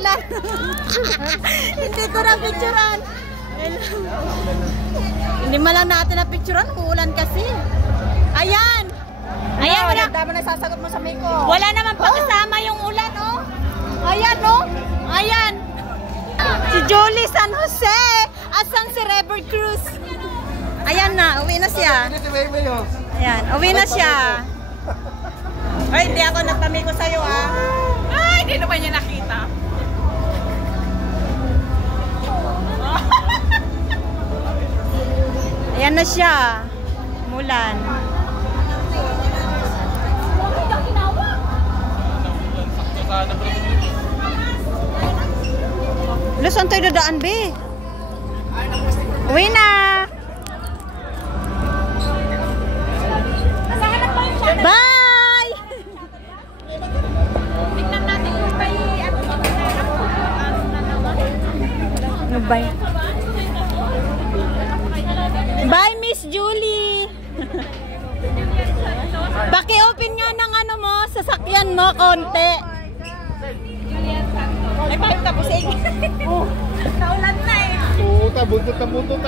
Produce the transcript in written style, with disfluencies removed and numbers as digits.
ulan. Hindi ko na picturean. Hindi man lang natin na picturean, uulan kasi. Ayan. Ayan, wala. Dami na sasagot mo sa Miko. Wala naman pakasama yung ulan, oh. Ayan, oh. Ayan. Si Julie San Jose. Asan si Rebel Cruz? Ayan na, uwi na siya. Ayan, uwi na siya. Ay, hindi ako nagpamiko sa'yo, ah. Ay, hindi naman niya nakita. Ayan na siya. Mulan. Lo, saan tayo dadaan, be? Uwi na! Bye! Tignan natin yung kay Ano ba? Bye, Miss Julie! Paki-open nga ng ano mo, sasakyan mo, konti. Ay, bakit tapos eh? Naulan na eh. Oo, buntot na buntot.